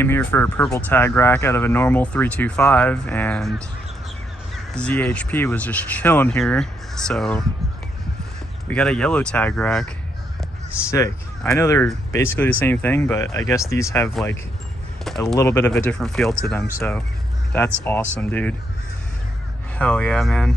came here for a purple tag rack out of a normal 325, and ZHP was just chilling here, so we got a yellow tag rack. Sick. I know they're basically the same thing, but I guess these have like a little bit of a different feel to them, so that's awesome, dude. Hell yeah, man.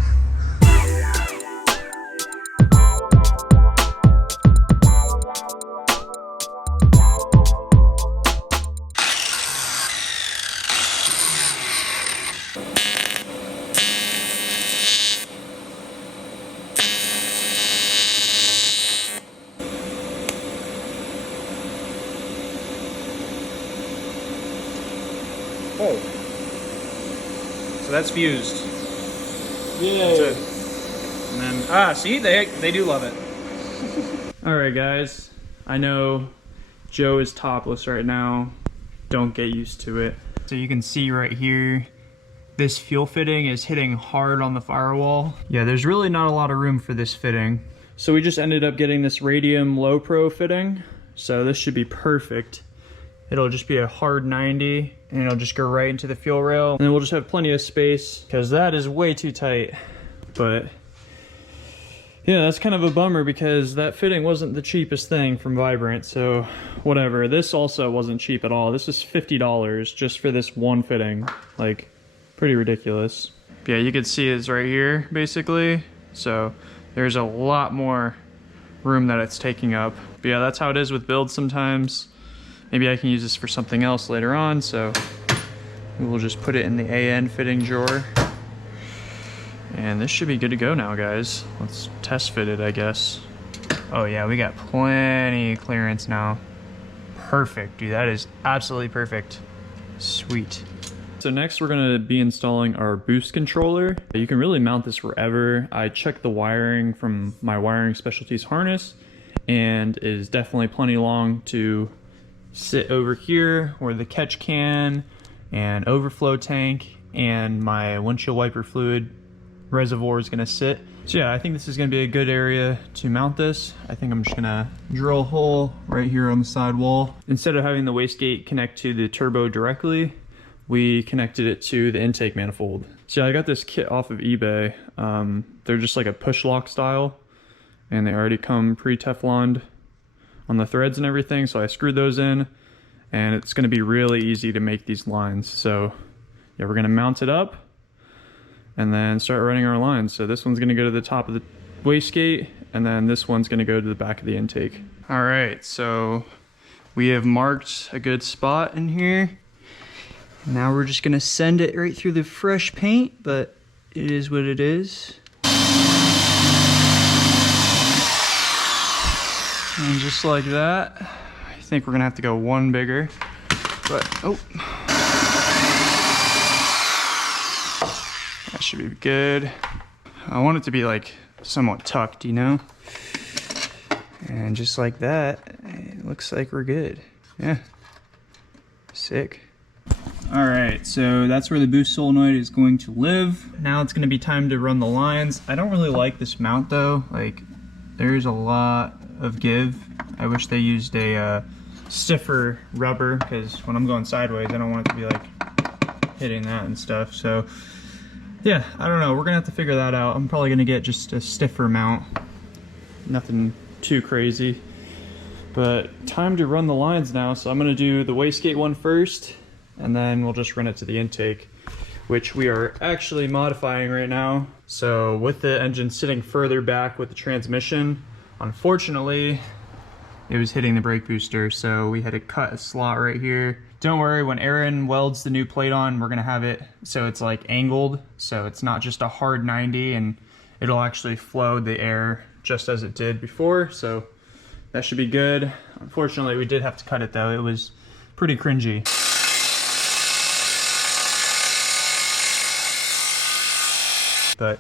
Oh, so that's fused. Yeah. And then, see, they do love it. All right, guys. I know Joe is topless right now. Don't get used to it. So you can see right here, this fuel fitting is hitting hard on the firewall. Yeah, there's really not a lot of room for this fitting. So we just ended up getting this Radium Low Pro fitting. So this should be perfect. It'll just be a hard 90 and it'll just go right into the fuel rail. And then we'll just have plenty of space because that is way too tight. But yeah, that's kind of a bummer because that fitting wasn't the cheapest thing from Vibrant. So whatever. This also wasn't cheap at all. This is $50 just for this one fitting. Like, pretty ridiculous. Yeah, you can see it's right here basically. So there's a lot more room that it's taking up. But yeah, that's how it is with builds sometimes. Maybe I can use this for something else later on, so we'll just put it in the AN fitting drawer. And this should be good to go now, guys. Let's test fit it, I guess. Oh yeah, we got plenty of clearance now. Perfect, dude, that is absolutely perfect. Sweet. So next we're gonna be installing our boost controller. You can really mount this wherever. I checked the wiring from my Wiring Specialties harness, and it is definitely plenty long to sit over here where the catch can and overflow tank and my windshield wiper fluid reservoir is gonna sit. So yeah, I think this is gonna be a good area to mount this. I think I'm just gonna drill a hole right here on the side wall. Instead of having the wastegate connect to the turbo directly, we connected it to the intake manifold. So yeah, I got this kit off of eBay. They're just like a push lock style, and they already come pre-Tefloned on the threads and everything, so I screwed those in, and it's going to be really easy to make these lines. So yeah, we're going to mount it up and then start running our lines. So this one's going to go to the top of the wastegate, and then this one's going to go to the back of the intake. All right, so we have marked a good spot in here. Now we're just going to send it right through the fresh paint, but it is what it is. And just like that, I think we're gonna have to go one bigger, but oh, that should be good. I want it to be like somewhat tucked, you know? And just like that, it looks like we're good. Yeah, sick. All right, so that's where the boost solenoid is going to live. Now it's gonna be time to run the lines. I don't really like this mount though. Like, there's a lot of give. I wish they used a stiffer rubber, because when I'm going sideways I don't want it to be like hitting that and stuff. So yeah, I don't know, we're gonna have to figure that out. I'm probably gonna get just a stiffer mount, nothing too crazy. But time to run the lines now, so I'm gonna do the wastegate one first, and then we'll just run it to the intake, which we are actually modifying right now. So with the engine sitting further back with the transmission, unfortunately, it was hitting the brake booster, so we had to cut a slot right here. Don't worry, when Aaron welds the new plate on, we're gonna have it so it's like angled, so it's not just a hard 90, and it'll actually flow the air just as it did before, so that should be good. Unfortunately, we did have to cut it though. It was pretty cringy. But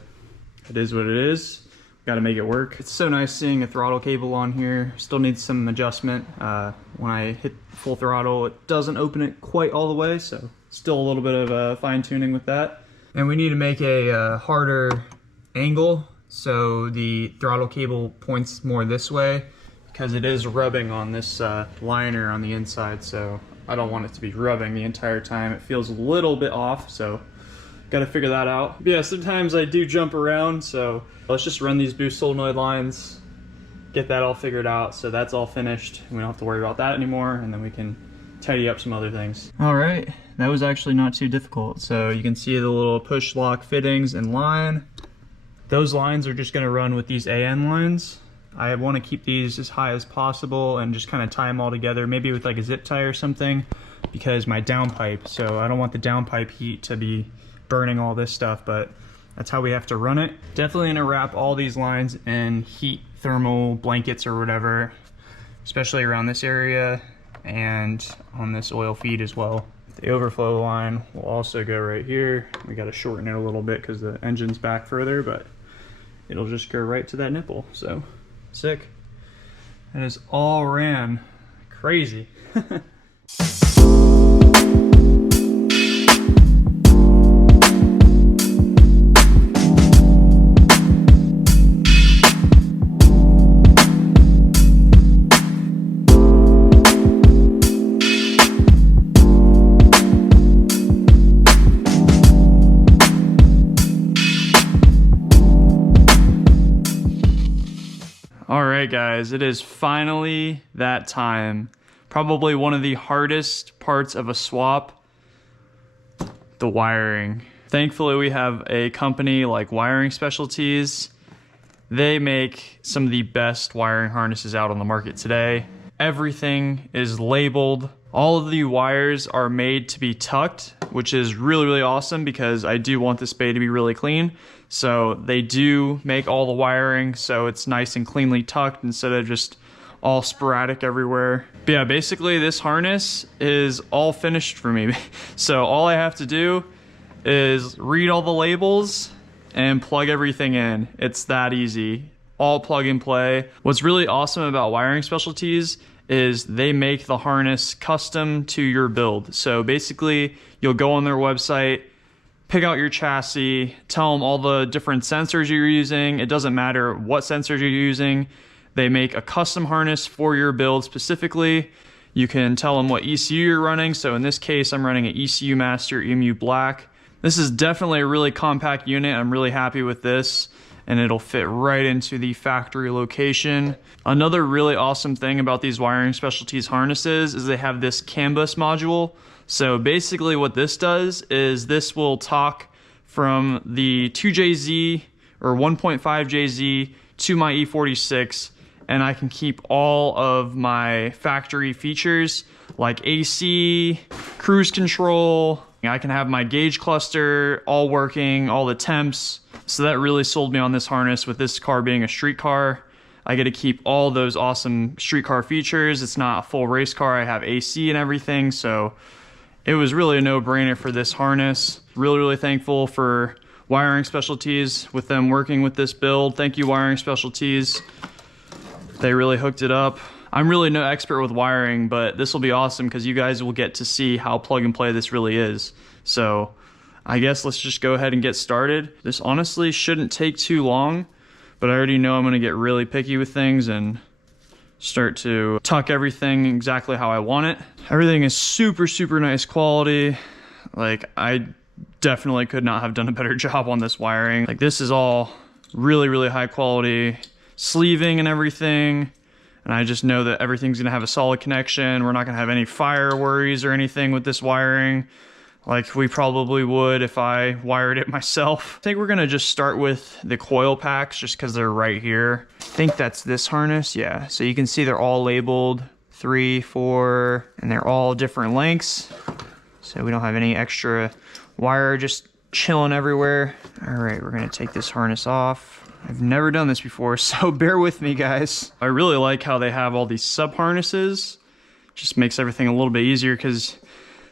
it is what it is. Got to make it work. It's so nice seeing a throttle cable on here. Still needs some adjustment. When I hit full throttle, it doesn't open it quite all the way, so still a little bit of fine tuning with that. And we need to make a harder angle so the throttle cable points more this way, because it is rubbing on this liner on the inside. So I don't want it to be rubbing the entire time. It feels a little bit off, so gotta figure that out. But yeah, sometimes I do jump around, so let's just run these boost solenoid lines, get that all figured out, so that's all finished. We don't have to worry about that anymore, and then we can tidy up some other things. All right, that was actually not too difficult. So you can see the little push lock fittings in line. Those lines are just gonna run with these AN lines. I want to keep these as high as possible and just kind of tie them all together, maybe with like a zip tie or something, because my downpipe, so I don't want the downpipe heat to be burning all this stuff, but that's how we have to run it. Definitely gonna wrap all these lines in heat thermal blankets or whatever, especially around this area and on this oil feed as well. The overflow line will also go right here. We got to shorten it a little bit because the engine's back further, but it'll just go right to that nipple. So sick. That is all ran. Crazy. Alright guys, it is finally that time. Probably one of the hardest parts of a swap, the wiring. Thankfully we have a company like Wiring Specialties. They make some of the best wiring harnesses out on the market today. Everything is labeled. All of the wires are made to be tucked, which is really, really awesome because I do want this bay to be really clean. So they do make all the wiring so it's nice and cleanly tucked instead of just all sporadic everywhere. But yeah, basically this harness is all finished for me. So all I have to do is read all the labels and plug everything in. It's that easy. All plug and play. What's really awesome about Wiring Specialties is they make the harness custom to your build. So basically you'll go on their website, pick out your chassis, tell them all the different sensors you're using. It doesn't matter what sensors you're using. They make a custom harness for your build specifically. You can tell them what ECU you're running. So in this case, I'm running an ECU Master EMU Black. This is definitely a really compact unit. I'm really happy with this, and it'll fit right into the factory location. Another really awesome thing about these Wiring Specialties harnesses is they have this CAN bus module. So basically what this does is this will talk from the 2JZ or 1.5JZ to my E46, and I can keep all of my factory features like AC, cruise control. I can have my gauge cluster all working, all the temps. So that really sold me on this harness. With this car being a street car, I get to keep all those awesome street car features. It's not a full race car. I have AC and everything, so it was really a no-brainer for this harness. Really, really thankful for Wiring Specialties with them working with this build. Thank you, Wiring Specialties. They really hooked it up. I'm really no expert with wiring, but this will be awesome because you guys will get to see how plug and play this really is. So I guess let's just go ahead and get started. This honestly shouldn't take too long, but I already know I'm gonna get really picky with things and start to tuck everything exactly how I want it. Everything is super, super nice quality. Like, I definitely could not have done a better job on this wiring. Like, this is all really, really high quality sleeving and everything. And I just know that everything's gonna have a solid connection. We're not gonna have any fire worries or anything with this wiring, like we probably would if I wired it myself. I think we're gonna just start with the coil packs just because they're right here. I think that's this harness, yeah. So you can see they're all labeled 3, 4, and they're all different lengths. So we don't have any extra wire just chilling everywhere. All right, we're gonna take this harness off. I've never done this before, so bear with me, guys. I really like how they have all these sub harnesses. Just makes everything a little bit easier because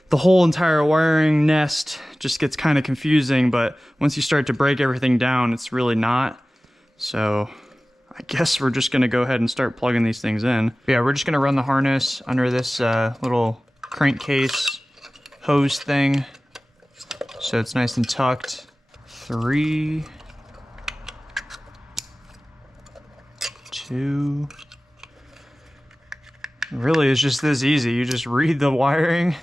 the whole entire wiring nest just gets kind of confusing, but once you start to break everything down, it's really not. So I guess we're just gonna go ahead and start plugging these things in. But yeah, we're just gonna run the harness under this little crankcase hose thing, so it's nice and tucked. 3, 2, really is just this easy. You just read the wiring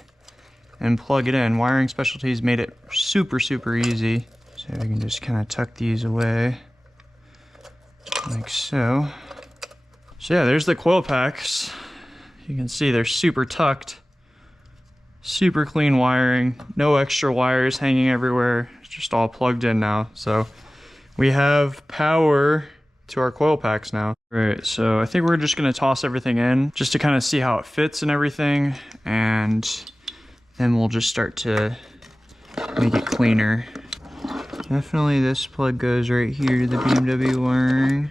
and plug it in. Wiring Specialties made it super, super easy. So we can just kind of tuck these away like so. So yeah, there's the coil packs. You can see they're super tucked. Super clean wiring, no extra wires hanging everywhere. It's just all plugged in now. So we have power to our coil packs now. Right, so I think we're just gonna toss everything in just to kind of see how it fits and everything, and then we'll just start to make it cleaner. Definitely this plug goes right here to the BMW wiring.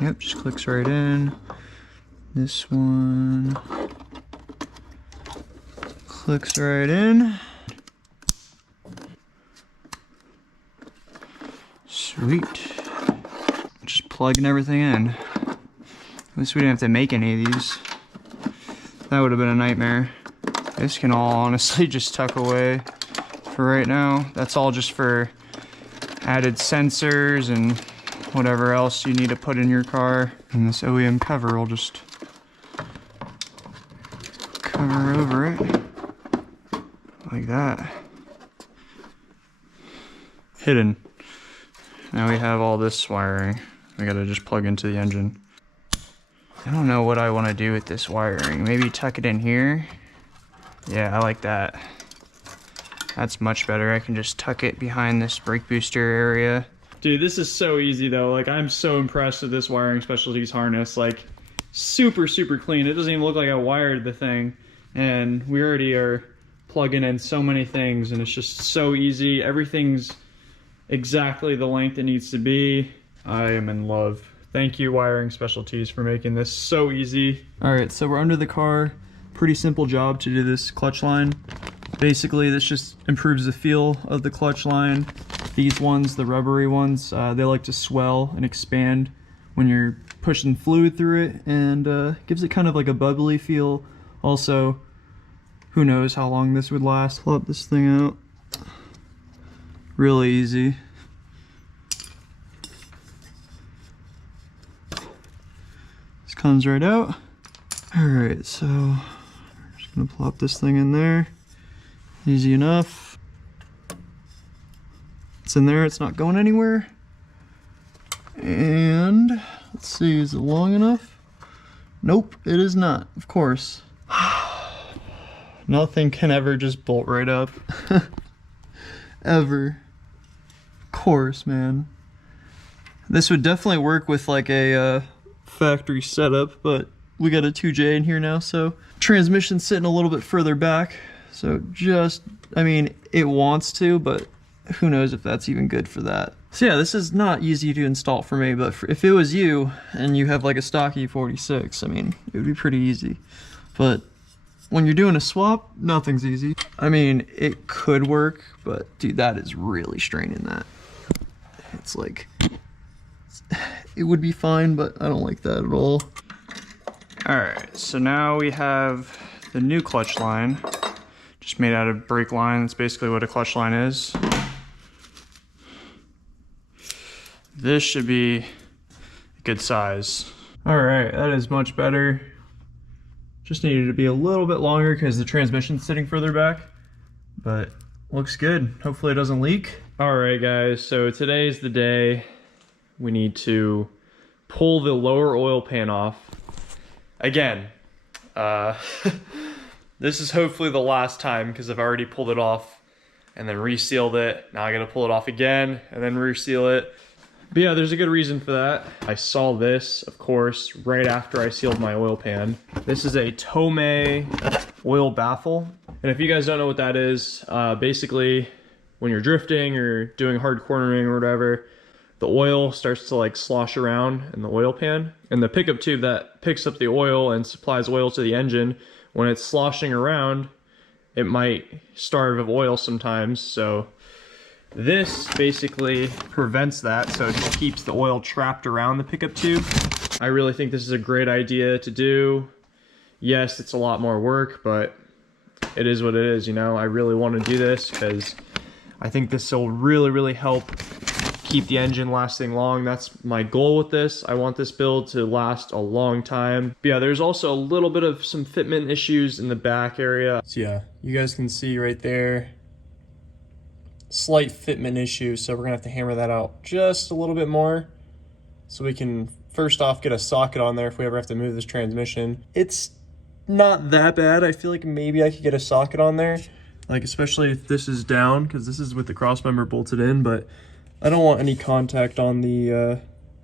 Yep, just clicks right in. This one clicks right in. Sweet. Just plugging everything in. At least we didn't have to make any of these. That would have been a nightmare. This can all honestly just tuck away for right now. That's all just for added sensors and whatever else you need to put in your car. And this OEM cover will just cover over it. Like that. Hidden. Now we have all this wiring. We gotta just plug into the engine. I don't know what I want to do with this wiring. Maybe tuck it in here. Yeah, I like that. That's much better. I can just tuck it behind this brake booster area. Dude, this is so easy though. Like, I'm so impressed with this Wiring Specialties harness. Like, super, super clean. It doesn't even look like I wired the thing. And we already are plugging in so many things, and it's just so easy. Everything's exactly the length it needs to be. I am in love. Thank you, Wiring Specialties, for making this so easy. All right, so we're under the car. Pretty simple job to do this clutch line. Basically, this just improves the feel of the clutch line. These ones, the rubbery ones, they like to swell and expand when you're pushing fluid through it, and gives it kind of like a bubbly feel. Also, who knows how long this would last. Plop this thing out. Really easy. This comes right out. All right, so we're just gonna plop this thing in there. Easy enough. It's in there, it's not going anywhere. And let's see, is it long enough? Nope, it is not, of course. Nothing can ever just bolt right up. Ever. Of course, man. This would definitely work with like a factory setup, but we got a 2J in here now, so transmission's sitting a little bit further back. So just, I mean, it wants to, but who knows if that's even good for that. So yeah, this is not easy to install for me, but if it was you and you have like a stock E46, I mean, it would be pretty easy. But when you're doing a swap, nothing's easy. I mean, it could work, but dude, that is really straining that. It's like, it would be fine, but I don't like that at all. All right, so now we have the new clutch line, just made out of brake line. That's basically what a clutch line is. This should be a good size. All right, that is much better. Just needed to be a little bit longer because the transmission's sitting further back, but looks good. Hopefully it doesn't leak. All right, guys, so today's the day. We need to pull the lower oil pan off. Again, this is hopefully the last time because I've already pulled it off and then resealed it. Now I gotta pull it off again and then reseal it. But yeah, there's a good reason for that. I saw this, of course, right after I sealed my oil pan. This is a Tomei oil baffle. And if you guys don't know what that is, basically when you're drifting or doing hard cornering or whatever, the oil starts to like slosh around in the oil pan. And the pickup tube that picks up the oil and supplies oil to the engine, when it's sloshing around, it might starve of oil sometimes. So this basically prevents that, so it just keeps the oil trapped around the pickup tube. I really think this is a great idea to do. Yes, it's a lot more work, but it is what it is, you know? I really want to do this because I think this will really, really help keep the engine lasting long. That's my goal with this. I want this build to last a long time. But yeah, there's also a little bit of some fitment issues in the back area. So yeah, you guys can see right there, slight fitment issue. So we're gonna have to hammer that out just a little bit more so we can first off get a socket on there if we ever have to move this transmission. It's not that bad. I feel like maybe I could get a socket on there, like especially if this is down, because this is with the cross member bolted in, but I don't want any contact on the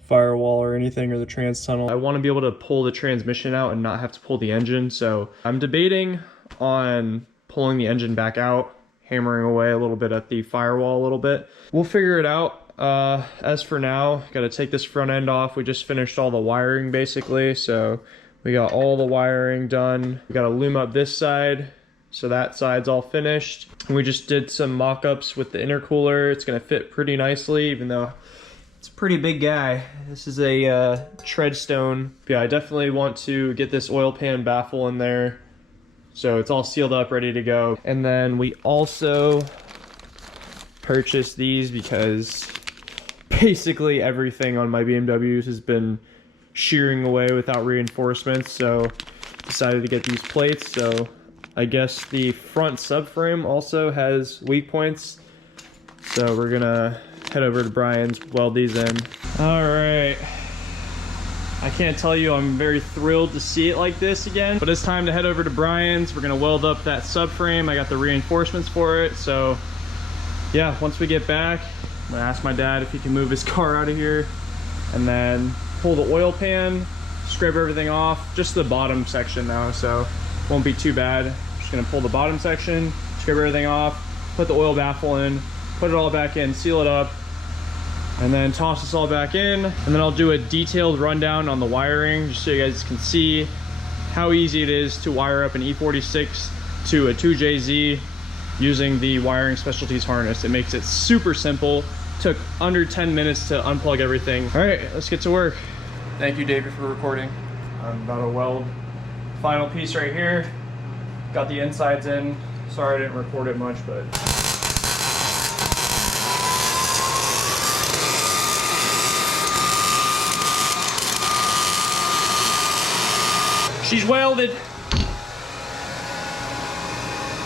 firewall or anything, or the trans tunnel. I want to be able to pull the transmission out and not have to pull the engine, so I'm debating on pulling the engine back out, hammering away a little bit at the firewall a little bit. We'll figure it out. As for now, got to take this front end off. We just finished all the wiring basically, so we got all the wiring done. We got to loom up this side, so that side's all finished. And we just did some mock-ups with the intercooler. It's gonna fit pretty nicely, even though it's a pretty big guy. This is a treadstone. Yeah, I definitely want to get this oil pan baffle in there, so it's all sealed up, ready to go. And then we also purchased these because basically everything on my BMWs has been shearing away without reinforcements, so decided to get these plates. So I guess the front subframe also has weak points, so we're gonna head over to Brian's, weld these in. All right, I can't tell you I'm very thrilled to see it like this again, but it's time to head over to Brian's. We're gonna weld up that subframe. I got the reinforcements for it, so yeah, once we get back, I'm gonna ask my dad if he can move his car out of here, and then pull the oil pan, scrape everything off, just the bottom section now, so won't be too bad. Just gonna pull the bottom section, scrape everything off, put the oil baffle in, put it all back in, seal it up, and then toss this all back in. And then I'll do a detailed rundown on the wiring, just so you guys can see how easy it is to wire up an E46 to a 2JZ using the Wiring Specialties harness. It makes it super simple. Took under 10 minutes to unplug everything. All right, let's get to work. Thank you, David, for recording. I'm about to weld final piece right here. Got the insides in. Sorry I didn't record it much, but she's welded.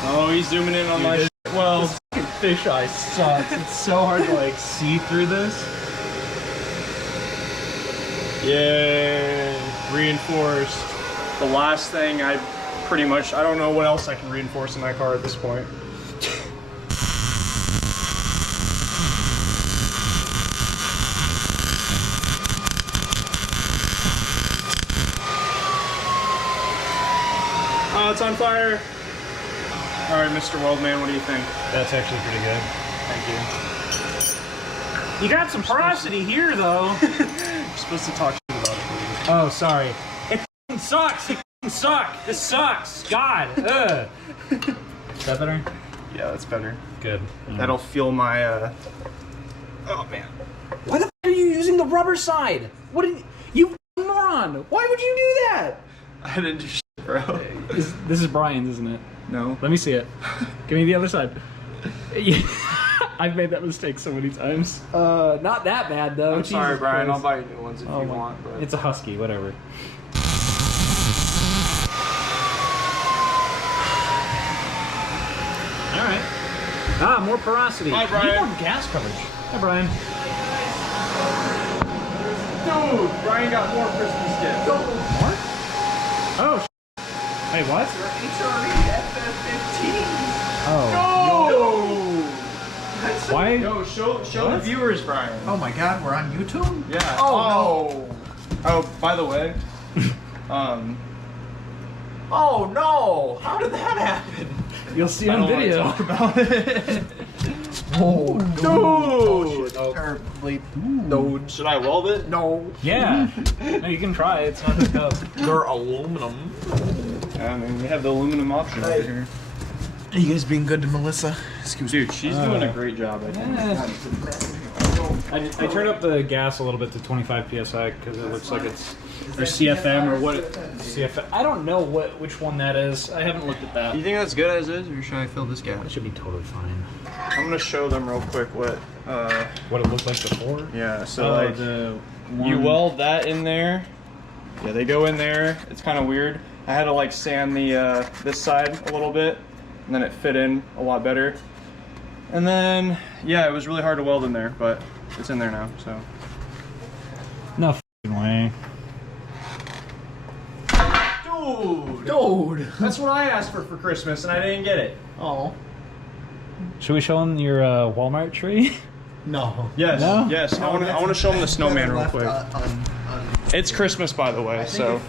Oh, he's zooming in on my well. Fisheye sucks. It's so hard to like see through this. Yay, reinforced. The last thing I don't know what else I can reinforce in my car at this point. Oh, it's on fire. All right, Mr. Weldman, what do you think? That's actually pretty good. Thank you. You got some porosity here, though. You're supposed to talk shit about it. Oh, sorry. It f***ing sucks. It f***ing sucks. This sucks. God. Ugh. Is that better? Yeah, that's better. Good. That'll feel my, oh man. Why the f*** are you using the rubber side? What did you f***ing moron? Why would you do that? I didn't do shit, bro. This is Brian's, isn't it? No. Let me see it. Give me the other side. I've made that mistake so many times. Not that bad though. I'm sorry, Jesus Brian. Christ. I'll buy you new ones if you want. But It's a Husky, whatever. All right. Ah, more porosity. Hi, Brian. Need more gas coverage. Hi, Brian. dude, Brian got more Christmas gifts. More? Oh. Hey, what? HRE FF15. Oh. No! Why? Yo, show the viewers, Brian. Oh my god, we're on YouTube? Yeah. Oh, no. Oh, by the way, Oh no! How did that happen? You'll see I on don't want to video. talk about it. Oh, Dude! Terribly. Dude, should I weld it? No. Yeah. No, you can try it. It's not hooked up. They're aluminum. I mean, we have the aluminum option over here. Are you guys being good to Melissa? Excuse me. Dude, she's doing a great job, I think. I turned up the gas a little bit to 25 psi because it looks like it's or CFM or what CFM. I don't know which one that is. I haven't looked at that. You think that's good as is, or should I fill this gas? It should be totally fine. I'm gonna show them real quick what it looked like before. Yeah, so like you weld that in there. Yeah, they go in there. It's kind of weird. I had to like sand the this side a little bit, and then it fit in a lot better. And then yeah, it was really hard to weld in there, but it's in there now. So no f***ing way. Dude, that's what I asked for Christmas, and I didn't get it. Oh. Should we show them your Walmart tree? No. Yes, no? yes. I want to show them the snowman real quick. It's Christmas, by the way, so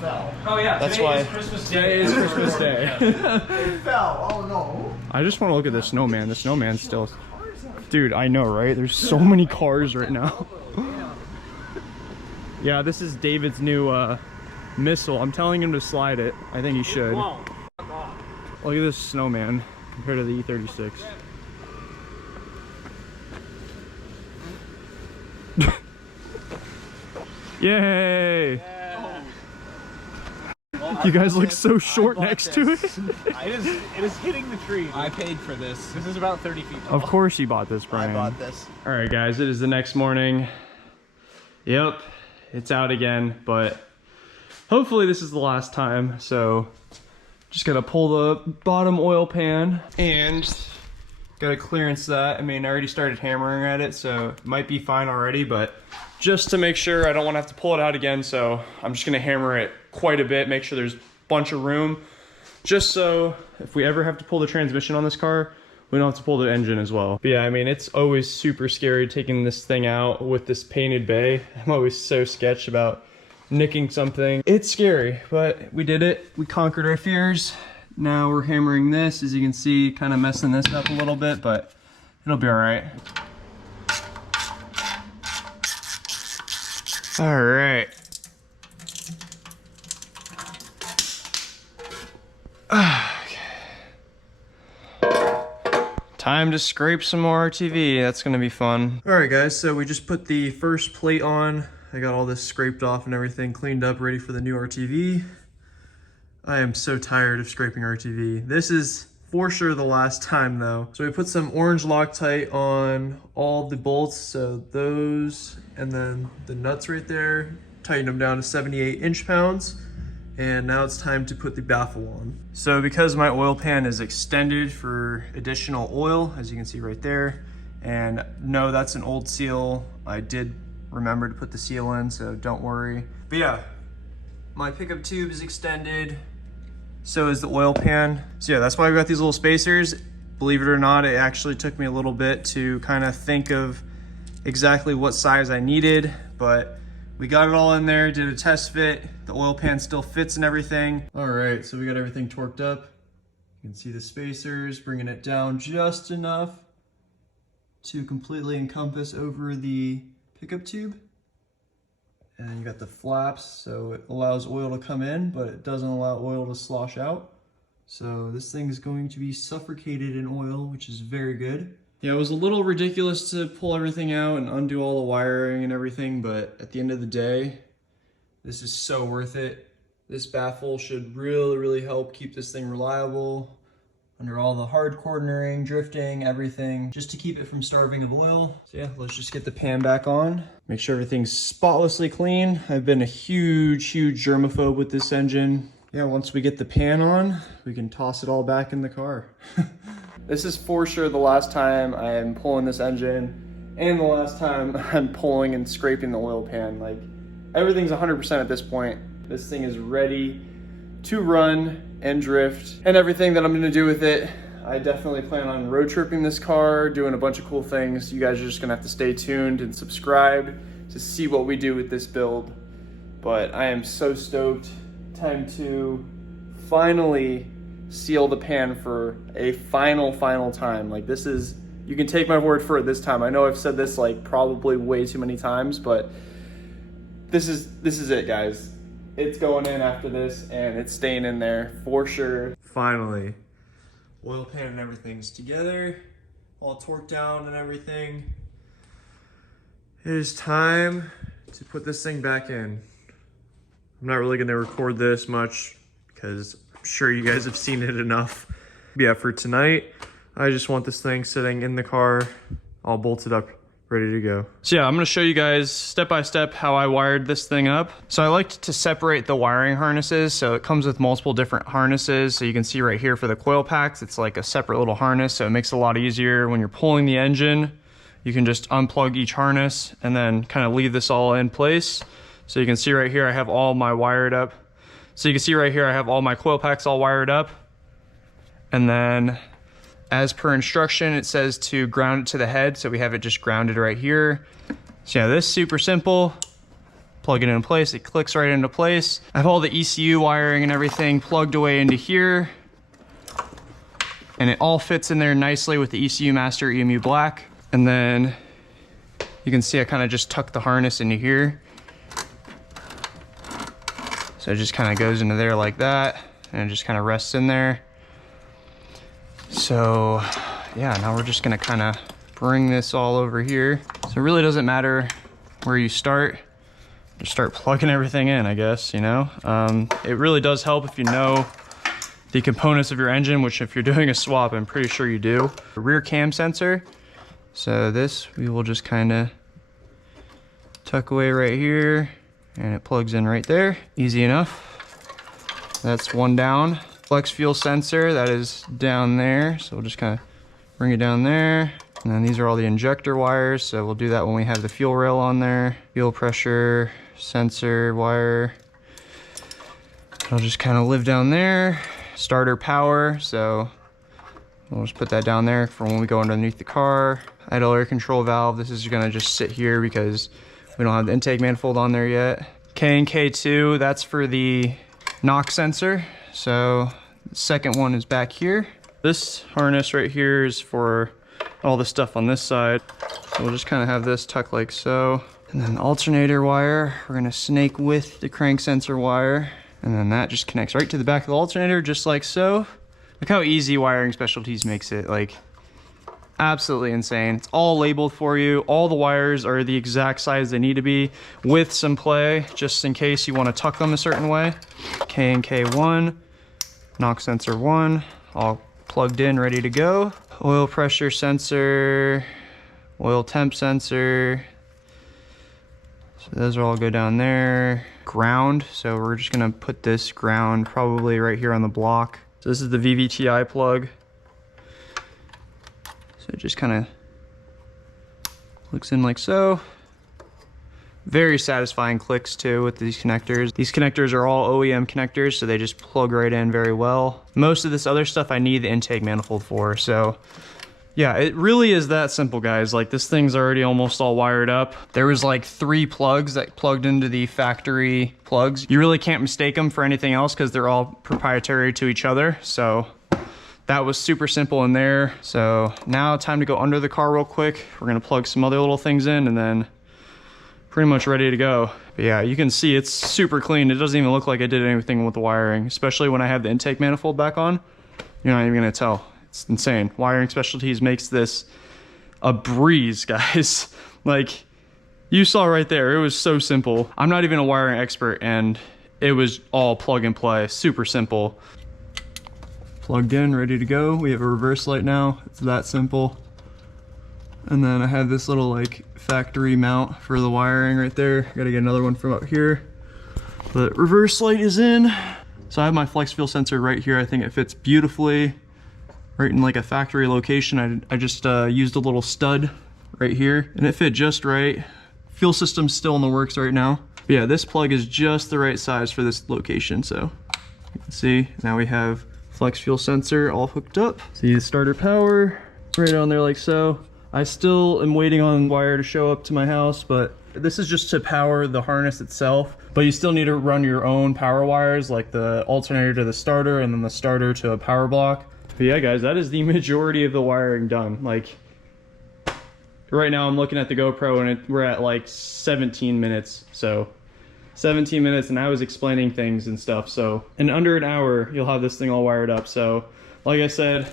Oh yeah, that's why. Christmas Day. It is Christmas Day. It fell. Oh no. I just want to look at the snowman. The snowman's still. Dude, I know, right? There's so many cars right now. Yeah, this is David's new missile. I'm telling him to slide it. I think he should. Look at this snowman compared to the E46. Yay! You guys look so short next to it. It is hitting the tree. I paid for this. This is about 30 feet tall. Of course you bought this, Brian. I bought this. All right, guys, it is the next morning. Yep, it's out again, but hopefully this is the last time. So just gotta pull the bottom oil pan and gotta clearance that. I mean, I already started hammering at it, so it might be fine already, but just to make sure, I don't want to have to pull it out again, so I'm just gonna hammer it quite a bit, make sure there's a bunch of room, just so if we ever have to pull the transmission on this car, we don't have to pull the engine as well. But yeah, I mean, it's always super scary taking this thing out with this painted bay. I'm always so sketched about nicking something. It's scary, but we did it. We conquered our fears. Now we're hammering this, as you can see, kind of messing this up a little bit, but it'll be all right. All right. Time to scrape some more RTV. That's gonna be fun. All right, guys, so we just put the first plate on. I got all this scraped off and everything cleaned up, ready for the new RTV. I am so tired of scraping RTV. This is for sure the last time though. So we put some orange Loctite on all the bolts, so those, and then the nuts right there, tighten them down to 78 inch-pounds. And now it's time to put the baffle on. So because my oil pan is extended for additional oil, as you can see right there, and no, that's an old seal. I did remember to put the seal in, so don't worry. But yeah, my pickup tube is extended, so is the oil pan. So yeah, that's why we got these little spacers. Believe it or not, it actually took me a little bit to kind of think of exactly what size I needed, but we got it all in there, did a test fit. The oil pan still fits and everything. All right, so we got everything torqued up. You can see the spacers, bringing it down just enough to completely encompass over the pickup tube. And then you got the flaps, so it allows oil to come in, but it doesn't allow oil to slosh out. So this thing is going to be suffocated in oil, which is very good. Yeah, it was a little ridiculous to pull everything out and undo all the wiring and everything, but at the end of the day, this is so worth it. This baffle should really, really help keep this thing reliable under all the hard cornering, drifting, everything, just to keep it from starving of oil. So yeah, let's just get the pan back on. Make sure everything's spotlessly clean. I've been a huge, huge germaphobe with this engine. Yeah, once we get the pan on, we can toss it all back in the car. This is for sure the last time I am pulling this engine and the last time I'm pulling and scraping the oil pan. Like, everything's 100% at this point. This thing is ready to run and drift, and everything that I'm gonna do with it. I definitely plan on road tripping this car, doing a bunch of cool things. You guys are just gonna have to stay tuned and subscribe to see what we do with this build. But I am so stoked. Time to finally seal the pan for a final time. Like, this is, you can take my word for it this time. I know I've said this like probably way too many times, but this is it, guys. It's going in after this, and it's staying in there for sure. Finally, Oil pan and everything's together, all torqued down and everything. It is time to put this thing back in. I'm not really gonna record this much because I'm sure you guys have seen it enough. Yeah, for tonight, I just want this thing sitting in the car, all bolted up, ready to go. So yeah, I'm gonna show you guys step by step how I wired this thing up. So I like to separate the wiring harnesses. So it comes with multiple different harnesses. So you can see right here for the coil packs, it's like a separate little harness. So it makes it a lot easier when you're pulling the engine. You can just unplug each harness and then kind of leave this all in place. So you can see right here, I have all my wired up. So you can see right here, I have all my coil packs all wired up. And then as per instruction, it says to ground it to the head. So we have it just grounded right here. So yeah, this is super simple. Plug it in place, it clicks right into place. I have all the ECU wiring and everything plugged away into here. And it all fits in there nicely with the ECU Master EMU Black. And then you can see I kind of just tuck the harness into here. So it just kind of goes into there like that, and it just kind of rests in there. So yeah, now we're just gonna kind of bring this all over here. So it really doesn't matter where you start. Just start plugging everything in, I guess, you know? It really does help if you know the components of your engine, which if you're doing a swap, I'm pretty sure you do. A rear cam sensor. So this, we will just kind of tuck away right here, and it plugs in right there. Easy enough. That's one down. Flex fuel sensor, that is down there. So we'll just kind of bring it down there. And then these are all the injector wires. So we'll do that when we have the fuel rail on there. Fuel pressure sensor wire. It'll just kind of live down there. Starter power, so we'll just put that down there for when we go underneath the car. Idle air control valve, this is gonna just sit here because we don't have the intake manifold on there yet. K and K2, that's for the knock sensor. So the second one is back here. This harness right here is for all the stuff on this side. So we'll just kind of have this tucked like so. And then the alternator wire, we're gonna snake with the crank sensor wire. And then that just connects right to the back of the alternator, just like so. Look how easy Wiring Specialties makes it, like absolutely insane. It's all labeled for you. All the wires are the exact size they need to be with some play, just in case you want to tuck them a certain way. K and K1, knock sensor 1, all plugged in, ready to go. Oil pressure sensor, oil temp sensor. So those will all go down there. Ground, so we're just gonna put this ground probably right here on the block. So this is the VVTi plug. So it just kind of hooks in like so. Very satisfying clicks too with these connectors. These connectors are all OEM connectors, so they just plug right in very well. Most of this other stuff I need the intake manifold for, so yeah, it really is that simple, guys. Like, this thing's already almost all wired up. There was like 3 plugs that plugged into the factory plugs. You really can't mistake them for anything else because they're all proprietary to each other. So that was super simple in there. So now time to go under the car real quick. We're gonna plug some other little things in and then pretty much ready to go. But yeah, you can see it's super clean. It doesn't even look like I did anything with the wiring, especially when I have the intake manifold back on. You're not even gonna tell. It's insane. Wiring Specialties makes this a breeze, guys. Like, you saw right there, it was so simple. I'm not even a wiring expert, and it was all plug and play, super simple. Plugged in, ready to go. We have a reverse light now. It's that simple. And then I have this little like factory mount for the wiring right there. Gotta get another one from up here. The reverse light is in. So I have my flex fuel sensor right here. I think it fits beautifully. Right in like a factory location. I just used a little stud right here and it fit just right. Fuel system's still in the works right now. But yeah, this plug is just the right size for this location. So you can see now we have flex fuel sensor all hooked up. See the starter power right on there like so. I still am waiting on wire to show up to my house, but this is just to power the harness itself. But you still need to run your own power wires, like the alternator to the starter and then the starter to a power block. But yeah, guys, that is the majority of the wiring done. Like, right now I'm looking at the GoPro and we're at like 17 minutes. So 17 minutes, and I was explaining things and stuff. So in under an hour, you'll have this thing all wired up. So like I said,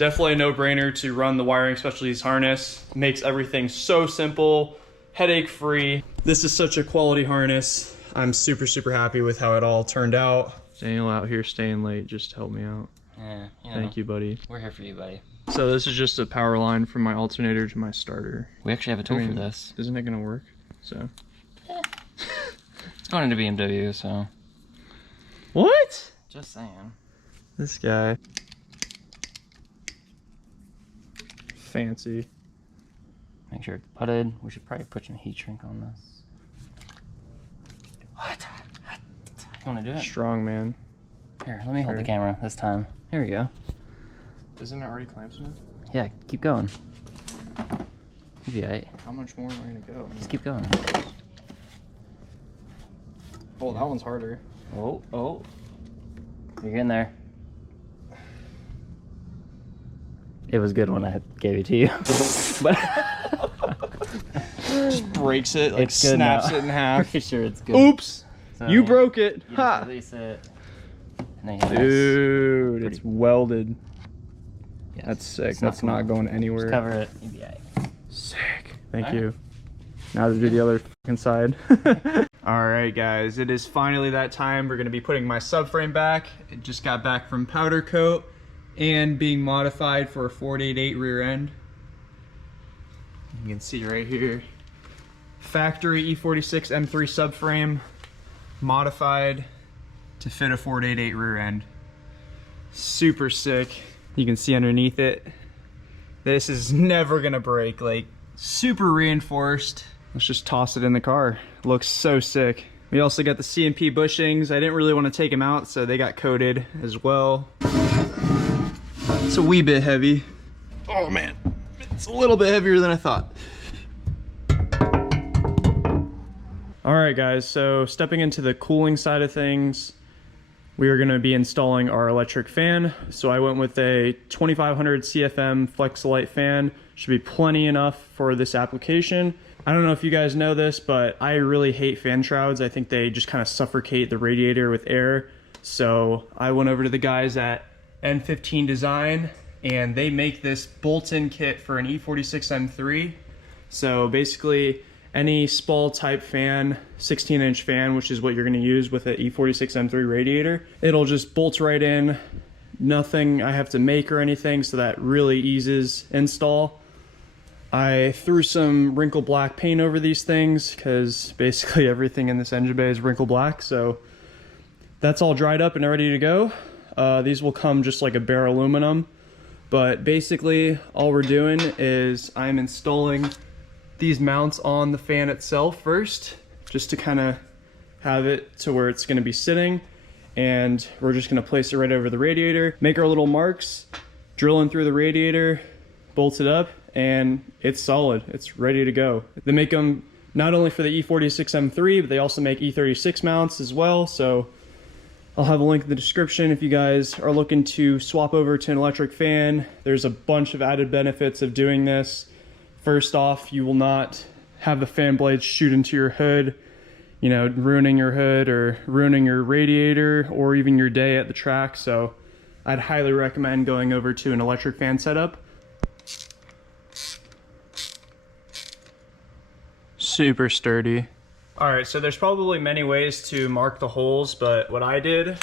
Definitely a no-brainer to run the wiring, especially these harness. Makes everything so simple, headache-free. This is such a quality harness. I'm super, super happy with how it all turned out. Daniel out here staying late just to help me out. Yeah, you know, Thank you, buddy. We're here for you, buddy. So this is just a power line from my alternator to my starter. We actually have a tool for this. Isn't it gonna work? So. It's going into BMW, so. What? Just saying. This guy. Fancy. Make sure it's putted. We should probably put some heat shrink on this. What? You wanna do it? Strong, man. Here, let me hold the camera this time. Here we go. Isn't it already clamps in it? Yeah, keep going. You'll be alright. How much more am I gonna go? Just keep going. Oh, that one's harder. Oh, oh. You're getting there. It was good when I gave it to you. But Just breaks it, like It's good snaps now. it in half. pretty sure it's good. Oops! So, You broke it! You Ha! just release it. And then you have Dude, Pretty- it's welded. Yes. That's sick. It's That's not going Just anywhere. cover it. You'll be alright. Sick. Thank Alright. you. Now to do the other fucking side. Alright guys, it is finally that time. We're gonna be putting my subframe back. It just got back from powder coat and being modified for a 488 rear end. You can see right here. Factory E46 M3 subframe modified to fit a 488 rear end. Super sick. You can see underneath it. This is never gonna break, like super reinforced. Let's just toss it in the car. Looks so sick. We also got the Cmp Bushings. I didn't really want to take them out, so they got coated as well. It's a wee bit heavy. Oh man, it's a little bit heavier than I thought. All right guys, so stepping into the cooling side of things, we are gonna be installing our electric fan. So I went with a 2500 CFM Flexolite fan. Should be plenty enough for this application. I don't know if you guys know this, but I really hate fan shrouds. I think they just kind of suffocate the radiator with air. So I went over to the guys at N15 Design, and they make this bolt-in kit for an E46 M3. So basically, any SPAL type fan, 16-inch fan, which is what you're gonna use with an E46 M3 radiator, it'll just bolt right in. Nothing I have to make or anything, so that really eases install. I threw some wrinkle black paint over these things because basically everything in this engine bay is wrinkle black, so that's all dried up and ready to go. These will come just like a bare aluminum, but basically all we're doing is I'm installing these mounts on the fan itself first, just to kind of have it to where it's going to be sitting, and we're just going to place it right over the radiator, make our little marks, drill in through the radiator, bolt it up, and it's solid. It's ready to go. They make them not only for the E46 M3, but they also make E36 mounts as well, so I'll have a link in the description if you guys are looking to swap over to an electric fan. There's a bunch of added benefits of doing this. First off, you will not have the fan blades shoot into your hood, you know, ruining your hood or ruining your radiator or even your day at the track. So I'd highly recommend going over to an electric fan setup. Super sturdy. All right, so there's probably many ways to mark the holes, but what I did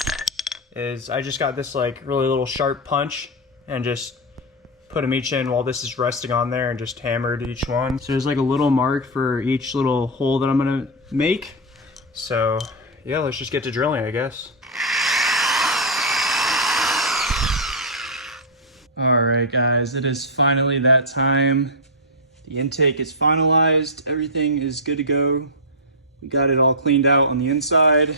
is I just got this like really little sharp punch and just put them each in while this is resting on there and just hammered each one. So there's like a little mark for each little hole that I'm gonna make. So yeah, let's just get to drilling, I guess. All right guys, it is finally that time. The intake is finalized, everything is good to go. We got it all cleaned out on the inside.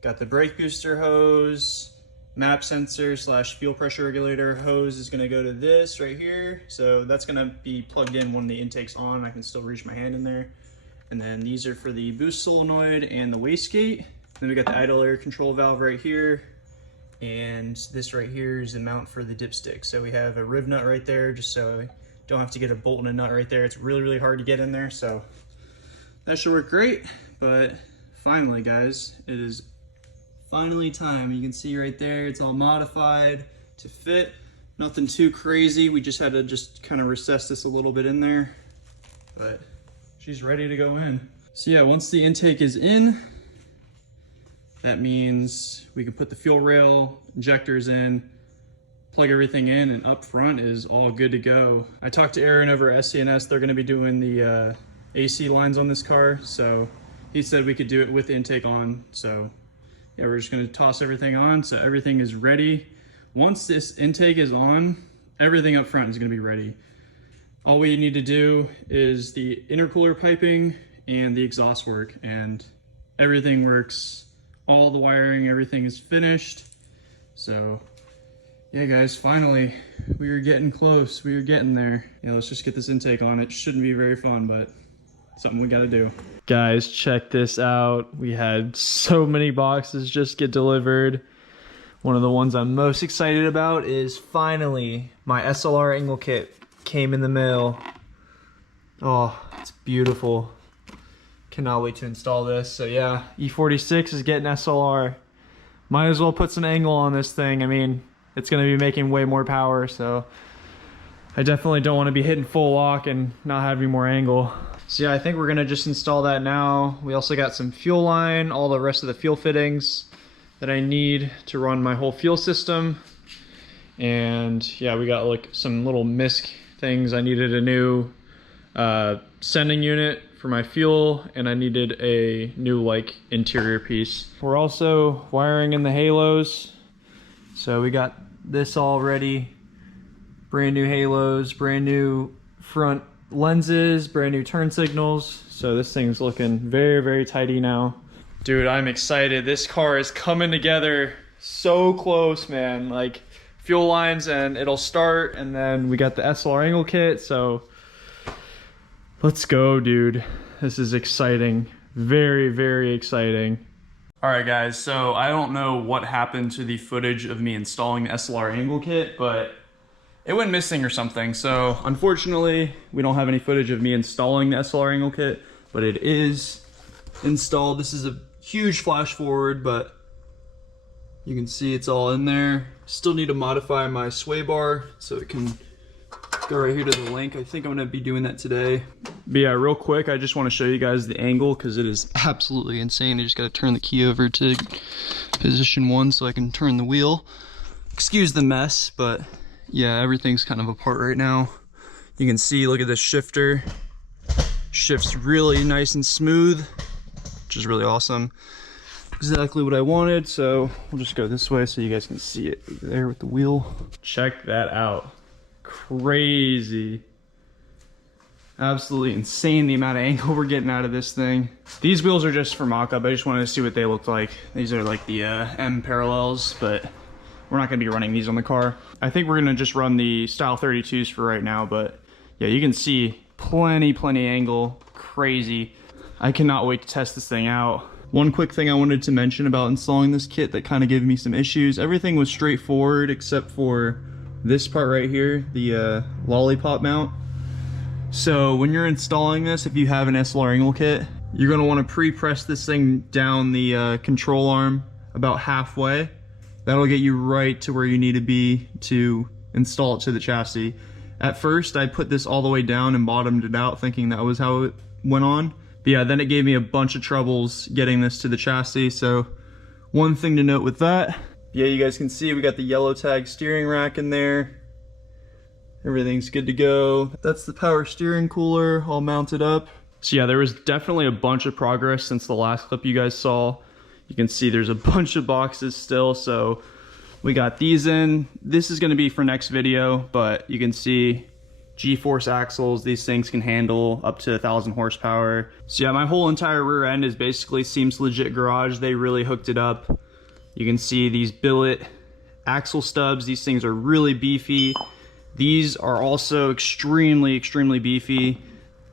Got the brake booster hose, map sensor slash fuel pressure regulator hose is gonna go to this right here. So that's gonna be plugged in when the intake's on. I can still reach my hand in there. And then these are for the boost solenoid and the wastegate. Then we got the idle air control valve right here. And this right here is the mount for the dipstick. So we have a riv nut right there, just so I don't have to get a bolt and a nut right there. It's really, really hard to get in there. So that should work great. But finally guys, it is finally time. You can see right there, it's all modified to fit. Nothing too crazy. We just had to just kind of recess this a little bit in there, but she's ready to go in. So yeah, once the intake is in, that means we can put the fuel rail injectors in, plug everything in, and up front is all good to go. I talked to Aaron over at SCNS. They're going to be doing the AC lines on this car, so he said we could do it with the intake on. So yeah, we're just going to toss everything on so everything is ready. Once this intake is on, everything up front is going to be ready. All we need to do is the intercooler piping and the exhaust work, and everything works. All the wiring, everything is finished. So yeah, guys, finally, we are getting close. We are getting there. Yeah, let's just get this intake on. It shouldn't be very fun, but something we got to do. Guys, check this out. We had so many boxes just get delivered. One of the ones I'm most excited about is finally my Slr Angle Kit came in the mail. Oh, it's beautiful. Cannot wait to install this. So yeah, E46 is getting SLR. Might as well put some angle on this thing. I mean, it's going to be making way more power, so I definitely don't want to be hitting full lock and not having more angle. So yeah, I think we're going to just install that now. We also got some fuel line, all the rest of the fuel fittings that I need to run my whole fuel system. And yeah, we got like some little misc things. I needed a new sending unit for my fuel, and I needed a new like interior piece. We're also wiring in the halos. So we got this all ready. Brand new halos, brand new front lenses, brand new turn signals. So this thing's looking very, very tidy now. Dude, I'm excited. This car is coming together so close, man. Like fuel lines and it'll start, and then we got the Slr Angle Kit. So let's go, dude. This is exciting. Very, very exciting. All right, guys. So I don't know what happened to the footage of me installing the Slr Angle Kit, but it went missing or something. So unfortunately, we don't have any footage of me installing the Slr Angle Kit, but it is installed. This is a huge flash forward, but you can see it's all in there. Still need to modify my sway bar so it can go right here to the link. I think I'm gonna be doing that today. But yeah, real quick, I just want to show you guys the angle because it is absolutely insane. I just gotta turn the key over to position 1 so I can turn the wheel. Excuse the mess, but yeah, everything's kind of apart right now. You can see, look at this shifter. Shifts really nice and smooth, which is really awesome. Exactly what I wanted, so we'll just go this way so you guys can see it there with the wheel. Check that out. Crazy. Absolutely insane the amount of angle we're getting out of this thing. These wheels are just for mock-up. I just wanted to see what they looked like. These are like the M parallels, but we're not going to be running these on the car. I think we're going to just run the Style 32s for right now, but yeah, you can see plenty angle. Crazy. I cannot wait to test this thing out. One quick thing I wanted to mention about installing this kit that kind of gave me some issues. Everything was straightforward except for this part right here, the lollipop mount. So when you're installing this, if you have an Slr Angle Kit, you're going to want to pre-press this thing down the control arm about halfway. That'll get you right to where you need to be to install it to the chassis. At first, I put this all the way down and bottomed it out thinking that was how it went on. But yeah, then it gave me a bunch of troubles getting this to the chassis. So one thing to note with that, yeah, you guys can see we got the yellow tag steering rack in there. Everything's good to go. That's the power steering cooler all mounted up. So yeah, there was definitely a bunch of progress since the last clip you guys saw. You can see there's a bunch of boxes still, so we got these in. This is going to be for next video, but you can see G-force axles. These things can handle up to 1,000 horsepower. So yeah, my whole entire rear end is basically Seems Legit Garage. They really hooked it up. You can see these billet axle stubs. These things are really beefy. These are also extremely beefy.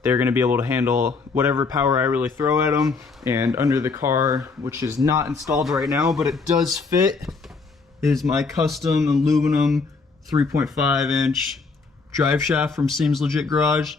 They're going to be able to handle whatever power I really throw at them. And under the car, which is not installed right now, but it does fit, is my custom aluminum 3.5-inch drive shaft from Seems Legit Garage.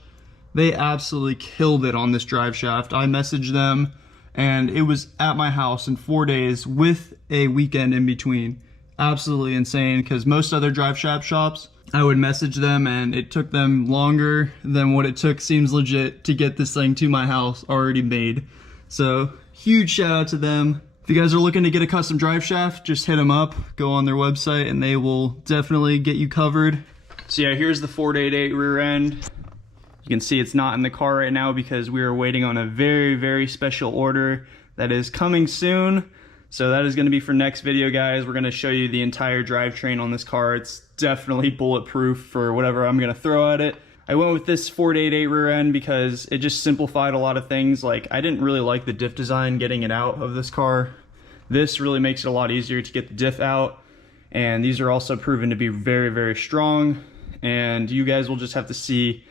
They absolutely killed it on this drive shaft. I messaged them and it was at my house in 4 days with a weekend in between. Absolutely insane, because most other drive shaft shops, I would message them, and it took them longer than what it took, seems legit, to get this thing to my house already made. So huge shout out to them. If you guys are looking to get a custom drive shaft, just hit them up, go on their website, and they will definitely get you covered. So yeah, here's the 488 rear end. You can see it's not in the car right now because we are waiting on a very, very special order that is coming soon. So that is going to be for next video, guys. We're going to show you the entire drivetrain on this car. It's definitely bulletproof for whatever I'm going to throw at it. I went with this 488 rear end because it just simplified a lot of things. Like, I didn't really like the diff design getting it out of this car. This really makes it a lot easier to get the diff out. And these are also proven to be very, very strong. And you guys will just have to see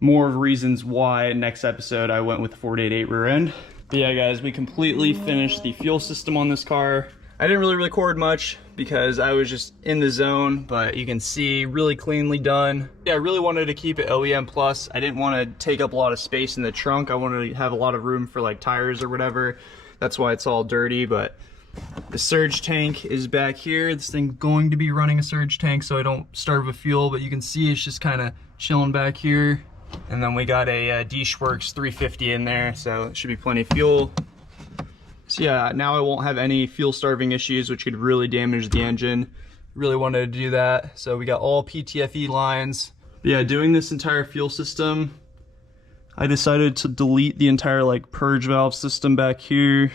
more reasons why next episode I went with the 488 rear end. But yeah, guys, we completely finished the fuel system on this car. I didn't really record much because I was just in the zone, but you can see really cleanly done. Yeah, I really wanted to keep it OEM plus. I didn't want to take up a lot of space in the trunk. I wanted to have a lot of room for like tires or whatever. That's why it's all dirty, but the surge tank is back here. This thing's going to be running a surge tank so I don't starve of fuel, but you can see it's just kind of chilling back here. And then we got a D-Schwerks 350 in there, so it should be plenty of fuel. So yeah, now I won't have any fuel starving issues, which could really damage the engine. Really wanted to do that. So we got all PTFE lines. But yeah, doing this entire fuel system, I decided to delete the entire like purge valve system back here.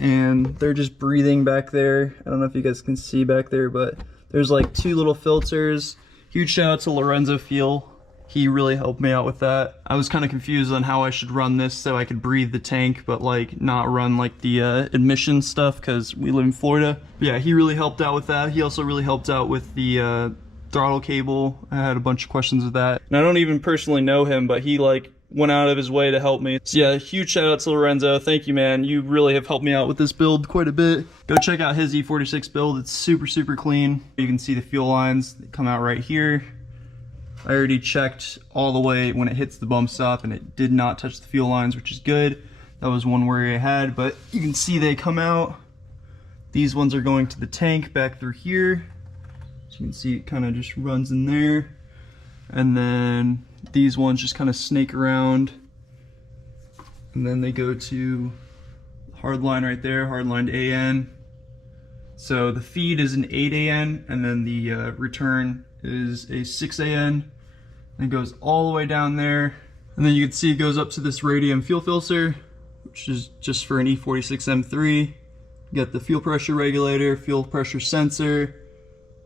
And they're just breathing back there. I don't know if you guys can see back there, but there's like 2 little filters. Huge shout out to Lorenzo Fuel. He really helped me out with that. I was kind of confused on how I should run this so I could breathe the tank, but like not run like the admission stuff because we live in Florida. But yeah, he really helped out with that. He also really helped out with the throttle cable. I had a bunch of questions with that. And I don't even personally know him, but he like went out of his way to help me. So yeah, huge shout out to Lorenzo. Thank you, man. You really have helped me out with this build quite a bit. Go check out his E46 build. It's super, super clean. You can see the fuel lines that come out right here. I already checked all the way when it hits the bump stop and it did not touch the fuel lines, which is good. That was one worry I had, but you can see they come out. These ones are going to the tank back through here. So you can see it kind of just runs in there. And then these ones just kind of snake around. And then they go to hard line right there, hard line to AN. So the feed is an 8 AN and then the return is a 6 AN. And it goes all the way down there. And then you can see it goes up to this radium fuel filter, which is just for an E46 M3. You got the fuel pressure regulator, fuel pressure sensor,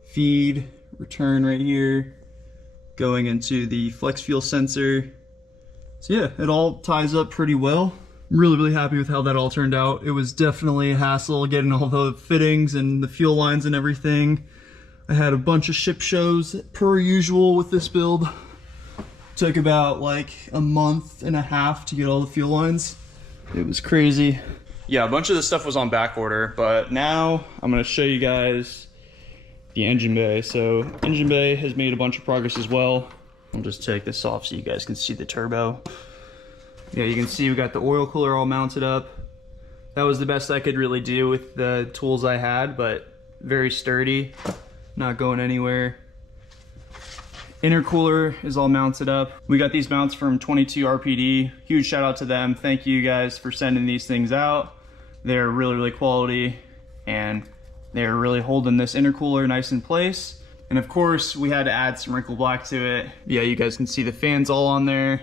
feed, return right here, going into the flex fuel sensor. So yeah, it all ties up pretty well. I'm really, really happy with how that all turned out. It was definitely a hassle getting all the fittings and the fuel lines and everything. I had a bunch of ship shows per usual with this build. Took about like a month and a half to get all the fuel lines. It was crazy. Yeah, a bunch of this stuff was on back order, but now I'm gonna show you guys the engine bay. So engine bay has made a bunch of progress as well. I'll just take this off so you guys can see the turbo. Yeah, you can see we got the oil cooler all mounted up. That was the best I could really do with the tools I had, but very sturdy, not going anywhere. Intercooler is all mounted up. We got these mounts from 22 RPD. Huge shout out to them. Thank you guys for sending these things out. They're really, really quality and they're really holding this intercooler nice in place. And of course, we had to add some wrinkle black to it. Yeah, you guys can see the fans all on there.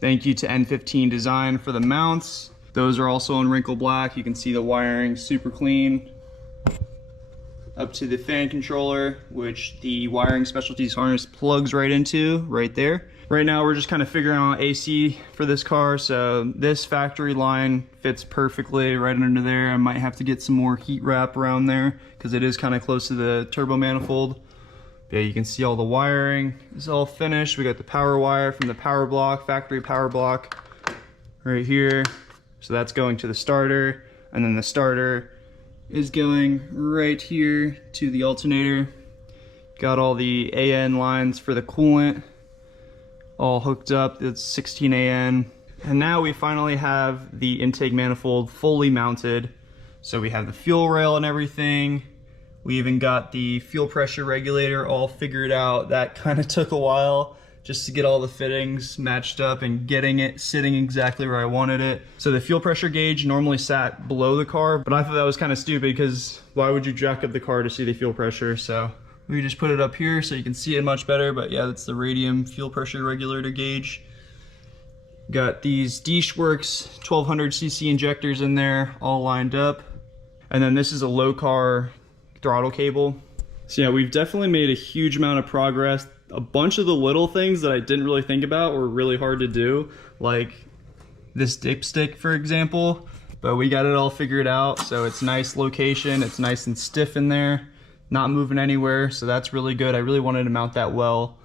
Thank you to N15 Design for the mounts. Those are also in wrinkle black. You can see the wiring super clean. Up to the fan controller, which the Wiring Specialties harness plugs right into, right there. Right now we're just kind of figuring out AC for this car, so this factory line fits perfectly right under there. I might have to get some more heat wrap around there because it is kind of close to the turbo manifold. But yeah, you can see all the wiring is all finished. We got the power wire from the power block, factory power block right here. So that's going to the starter, and then the starter is going right here to the alternator. Got all the AN lines for the coolant all hooked up. It's 16 AN. And now we finally have the intake manifold fully mounted. So we have the fuel rail and everything. We even got the fuel pressure regulator all figured out. That kind of took a while just to get all the fittings matched up and getting it sitting exactly where I wanted it. So the fuel pressure gauge normally sat below the car, but I thought that was kind of stupid because why would you jack up the car to see the fuel pressure? So we just put it up here so you can see it much better. But yeah, that's the radium fuel pressure regulator gauge. Got these Works 1200cc injectors in there all lined up. And then this is a low car throttle cable. So yeah, we've definitely made a huge amount of progress. A bunch of the little things that I didn't really think about were really hard to do, like this dipstick, for example. But we got it all figured out, so it's nice location, it's nice and stiff in there, not moving anywhere, so that's really good. I really wanted to mount that well.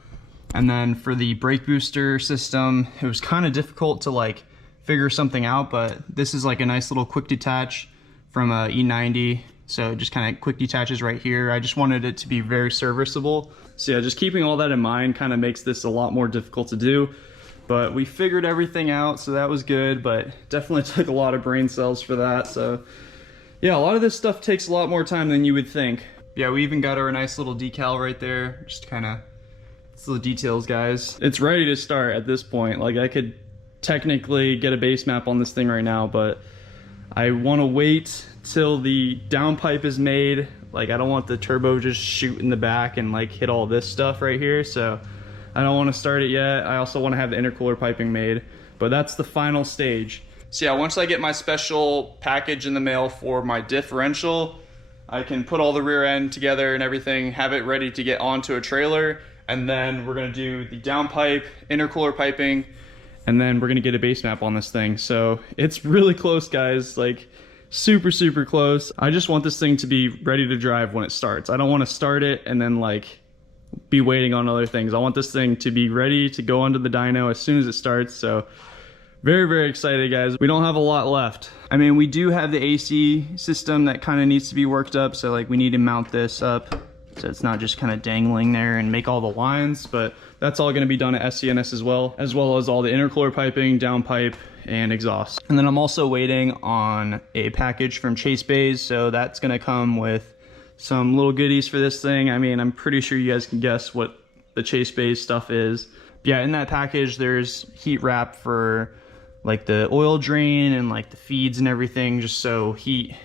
And then for the brake booster system, it was kind of difficult to like figure something out, but this is like a nice little quick detach from a E90. So it just kind of quick detaches right here. I just wanted it to be very serviceable. So yeah, just keeping all that in mind kind of makes this a lot more difficult to do. But we figured everything out, so that was good, but definitely took a lot of brain cells for that. So yeah, a lot of this stuff takes a lot more time than you would think. Yeah, we even got our nice little decal right there. Just kind of, it's the details, guys. It's ready to start at this point. Like I could technically get a base map on this thing right now, but I want to wait till the downpipe is made. Like I don't want the turbo just shoot in the back and like hit all this stuff right here, so I don't want to start it yet. I also want to have the intercooler piping made, but that's the final stage. So yeah, once I get my special package in the mail for my differential, I can put all the rear end together and everything, have it ready to get onto a trailer, and then we're going to do the downpipe, intercooler piping, and then we're going to get a base map on this thing. So it's really close, guys. Like super, super close. I just want this thing to be ready to drive when it starts. I don't want to start it and then like be waiting on other things. I want this thing to be ready to go onto the dyno as soon as it starts. So very, very excited, guys. We don't have a lot left. I mean, we do have the AC system that kind of needs to be worked up. So like we need to mount this up so it's not just kind of dangling there and make all the lines, but that's all going to be done at SCNS as well as all the intercooler piping, downpipe, and exhaust. And then I'm also waiting on a package from Chase Bays, so that's going to come with some little goodies for this thing. I mean, I'm pretty sure you guys can guess what the Chase Bays stuff is. But yeah, in that package there's heat wrap for like the oil drain and like the feeds and everything, just so heat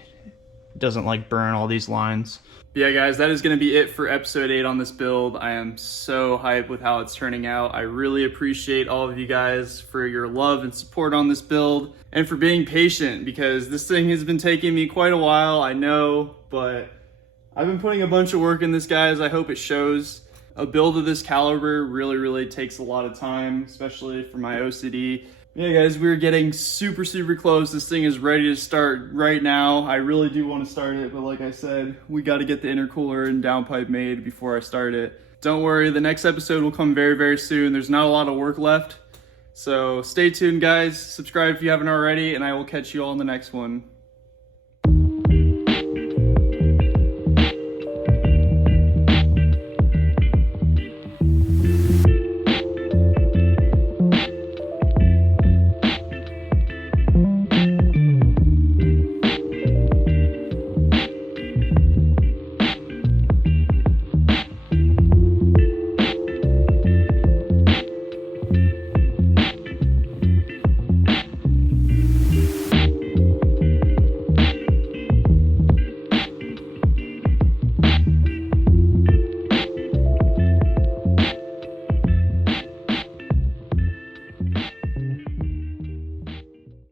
doesn't like burn all these lines. But yeah, guys, that is going to be it for episode 8 on this build. I am so hyped with how it's turning out. I really appreciate all of you guys for your love and support on this build and for being patient, because this thing has been taking me quite a while, I know, but I've been putting a bunch of work in this, guys. I hope it shows. A build of this caliber really, really takes a lot of time, especially for my OCD. Yeah, guys, we're getting super, super close. This thing is ready to start right now. I really do want to start it, but like I said, we got to get the intercooler and downpipe made before I start it. Don't worry, the next episode will come very, very soon. There's not a lot of work left. So stay tuned, guys. Subscribe if you haven't already, and I will catch you all in the next one.